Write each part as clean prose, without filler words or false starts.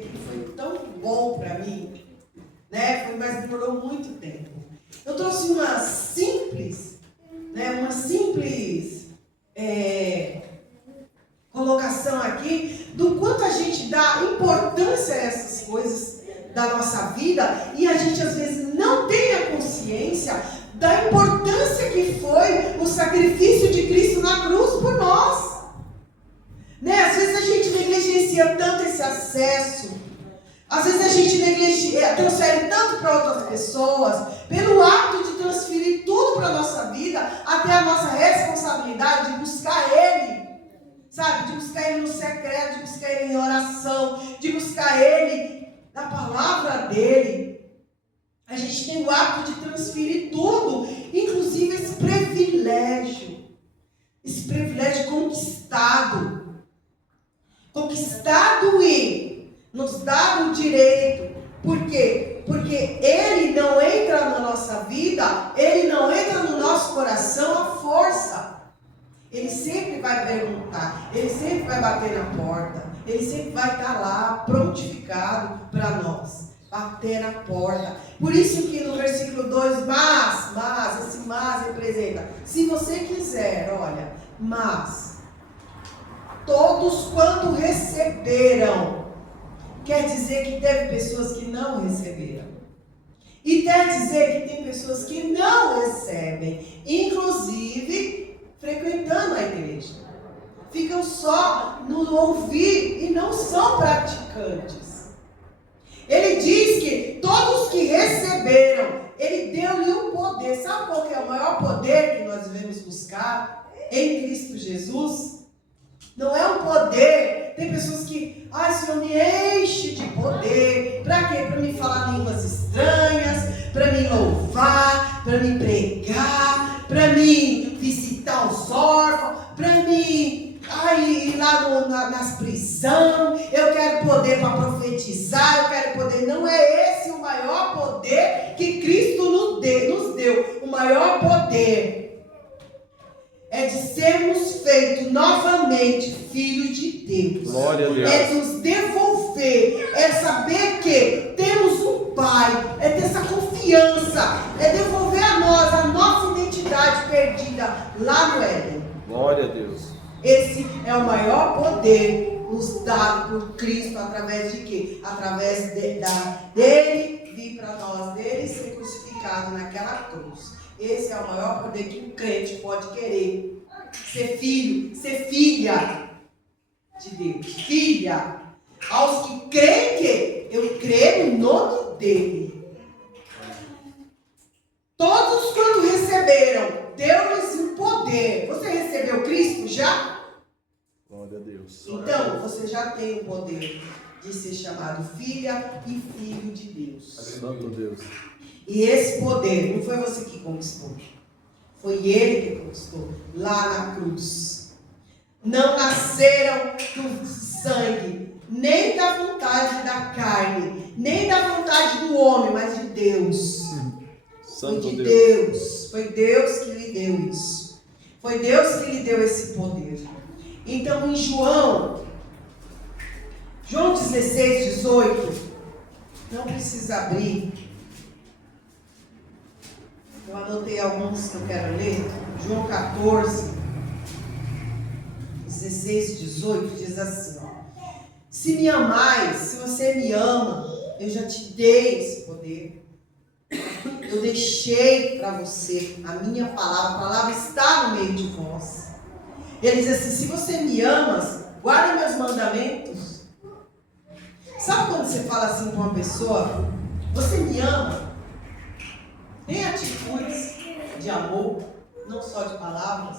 que foi tão bom para mim, né? Mas demorou muito tempo. Eu trouxe uma simples colocação aqui do quanto a gente dá importância a essas coisas da nossa vida e a gente às vezes não tem a consciência da importância que foi o sacrifício de Cristo na cruz por nós. Né? Às vezes a gente negligencia tanto esse acesso, às vezes a gente transfere tanto para outras pessoas, pelo ato de transferir tudo para a nossa vida, até a nossa responsabilidade de buscar Ele, sabe? De buscar Ele no secreto, de buscar Ele em oração, de buscar Ele na palavra dEle. A gente tem o hábito de transferir tudo, inclusive esse privilégio conquistado e nos dá o direito. Por quê? Porque Ele não entra na nossa vida, Ele não entra no nosso coração à força. Ele sempre vai perguntar, Ele sempre vai bater na porta, Ele sempre vai estar lá, prontificado para nós. Bater na porta. Por isso que no versículo 2, esse mas representa, se você quiser, olha, mas todos quanto receberam, quer dizer que teve pessoas que não receberam. E quer dizer que tem pessoas que não recebem, inclusive frequentando a igreja. Ficam só no ouvir e não são praticantes. Ele diz que todos que receberam, Ele deu-lhe um poder. Sabe qual que é o maior poder que nós devemos buscar em Cristo Jesus? Não é um poder. Tem pessoas que, Senhor, me enche de poder. Para quê? Para me falar línguas estranhas, para me louvar, para me pregar, para me visitar os órfãos, para me ir lá nas prisões. Eu quero poder para profetizar, eu quero poder. Não é esse o maior poder que Cristo nos deu. O maior poder é de sermos feitos novamente filhos de Deus. Glória a Deus. É nos devolver, é saber que temos um Pai, é ter essa confiança, é devolver a nós a nossa identidade perdida lá no Éden. Glória a Deus. Esse é o maior poder nos dado por Cristo, através de quê? Através dele vir para nós, dele ser crucificado naquela cruz. Esse é o maior poder que um crente pode querer. Ser filho, ser filha de Deus. Filha. Aos que creem que eu creio no nome dele. Todos quando receberam, deu-lhes um poder. Você recebeu Cristo já? Glória a Deus. Então, você já tem o poder de ser chamado filha e filho de Deus. Santo Deus. E esse poder não foi você que conquistou. Foi Ele que conquistou lá na cruz. Não nasceram do sangue, nem da vontade da carne, nem da vontade do homem, mas de Deus. Foi de Deus. Foi Deus que lhe deu isso. Foi Deus que lhe deu esse poder. Então, em João 16, 18, não precisa abrir. Eu anotei alguns que eu quero ler. João 14, 16, 18, diz assim, ó. Se me amais, se você me ama, eu já te dei esse poder. Eu deixei para você a minha palavra. A palavra está no meio de vós. Ele diz assim, se você me amas, guarda meus mandamentos. Sabe quando você fala assim para uma pessoa, você me ama? Tem atitudes de amor, não só de palavras.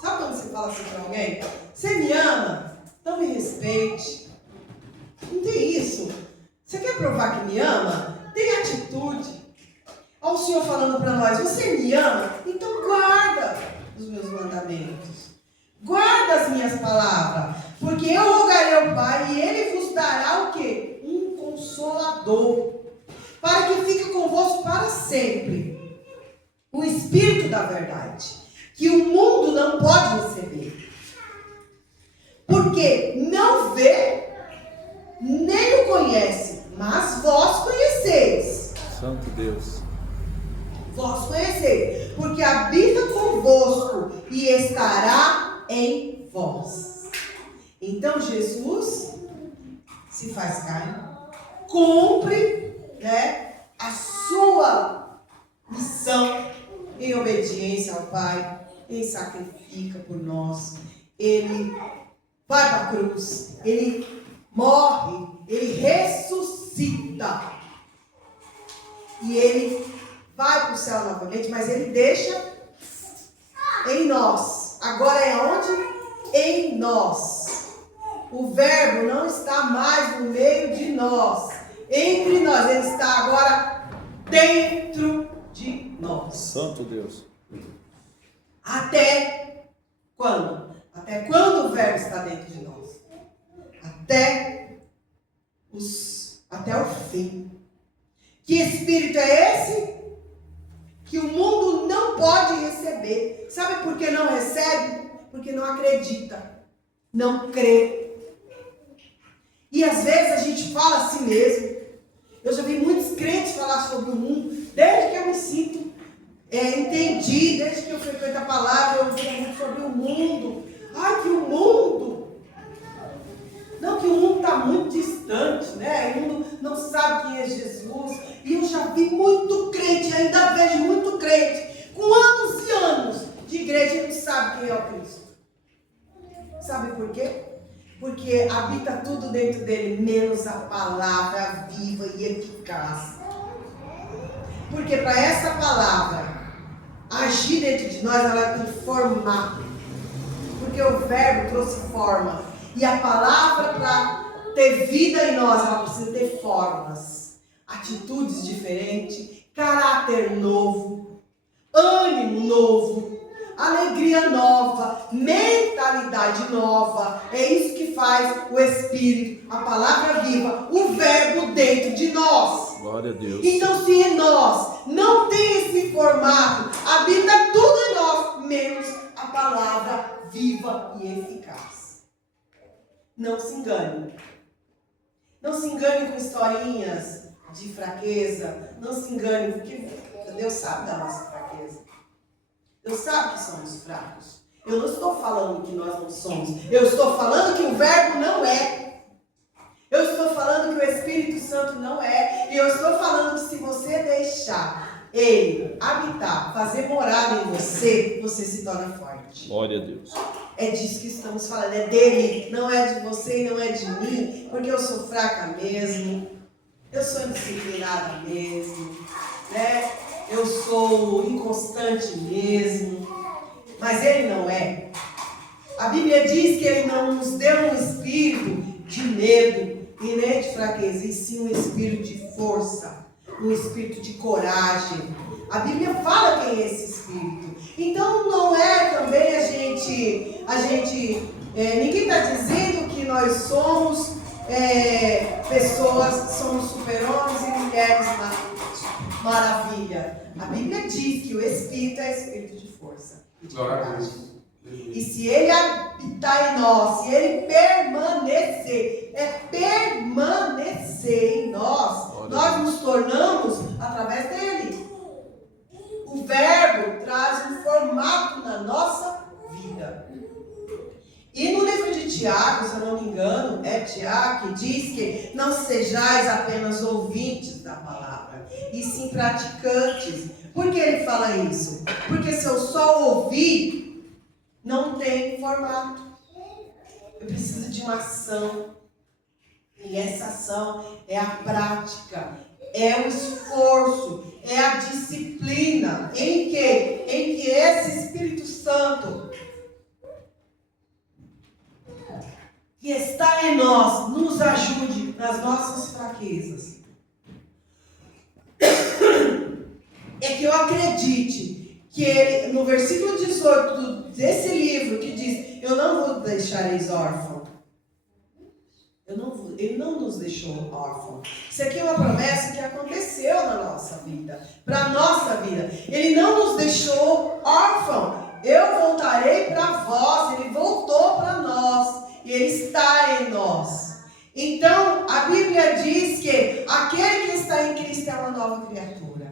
Sabe quando você fala assim para alguém? Você me ama? Então me respeite. Não tem isso. Você quer provar que me ama? Tem atitude. Olha o Senhor falando para nós, você me ama? Então guarda os meus mandamentos. Guarda as minhas palavras. Porque eu rogarei ao Pai e Ele vos dará o quê? Um Consolador. Para que fique convosco para sempre. O Espírito da verdade. Que o mundo não pode receber. Porque não vê, nem o conhece. conhece, mas vós conheceis. Santo Deus. Vós conheceis, porque habita convosco e estará em vós. Então Jesus se faz carne, cumpre, a sua missão em obediência ao Pai, ele sacrifica por nós, ele vai para a cruz, ele morre, ele ressuscita e ele vai para o céu novamente, mas ele deixa em nós. Agora é onde? Em nós. O verbo não está mais no meio de nós, entre nós, ele está agora dentro de nós. Santo Deus. Até quando? Até quando o verbo está dentro de nós? Até o fim. Que espírito é esse? Que o mundo não pode receber. Sabe por que não recebe? Porque não acredita, não crê. E às vezes a gente fala assim mesmo. Eu já vi muitos crentes falar sobre o mundo, desde que eu me sinto entendi, desde que eu frequento a palavra, eu ouvi muito sobre o mundo. Ai, que o mundo! Não, que o mundo está muito distante, né? O mundo não sabe quem é Jesus. E eu já vi muito crente, ainda vejo muito crente, com anos e anos de igreja, e não sabe quem é o Cristo. Sabe por quê? Porque habita tudo dentro dele, menos a palavra viva e eficaz. Porque para essa palavra agir dentro de nós, ela tem formato. Porque o verbo trouxe forma. E a palavra, para ter vida em nós, ela precisa ter formas, atitudes diferentes, caráter novo, ânimo novo, alegria nova, mentalidade nova. É isso que faz o Espírito, a palavra viva, o verbo dentro de nós. Glória a Deus. Então, se em nós não tem esse formato, habita tudo em nós, menos a palavra viva e eficaz. Não se engane. Não se engane com historinhas de fraqueza. Não se engane, porque Deus sabe da nossa fraqueza. Deus sabe que somos fracos. Eu não estou falando que nós não somos. Eu estou falando que o verbo não é. Eu estou falando que o Espírito Santo não é. E eu estou falando que se você deixar ele habitar, fazer morada em você, você se torna forte. Glória a Deus. É disso que estamos falando, é dele, não é de você e não é de mim, porque eu sou fraca mesmo, eu sou indisciplinada mesmo, né? Eu sou inconstante mesmo, mas ele não é. A Bíblia diz que ele não nos deu um espírito de medo e nem de fraqueza, e sim um espírito de força, um espírito de coragem. A Bíblia fala quem é esse espírito. Então não é também ninguém está dizendo que nós somos pessoas, somos super-homens e mulheres maravilha. A Bíblia diz que o Espírito é espírito de força e de coragem. E se ele habitar em nós, se ele permanecer em nós, nós nos tornamos através dele. O verbo traz um formato na nossa vida. E no livro de Tiago, se eu não me engano, é Tiago que diz que não sejais apenas ouvintes da palavra, e sim praticantes. Por que ele fala isso? Porque se eu só ouvir, não tem formato. Eu preciso de uma ação. E essa ação é a prática, é o esforço, é a disciplina. Em que esse Espírito Santo que está em nós nos ajude nas nossas fraquezas. É que eu acredite que ele, no versículo 18 desse livro, que diz: eu não vou deixareis órfão. Ele não nos deixou órfão. Isso aqui é uma promessa que aconteceu na nossa vida, para a nossa vida. Ele não nos deixou órfão. Eu voltarei para vós. Ele voltou para nós. E ele está em nós. Então, a Bíblia diz Porque aquele que está em Cristo é uma nova criatura.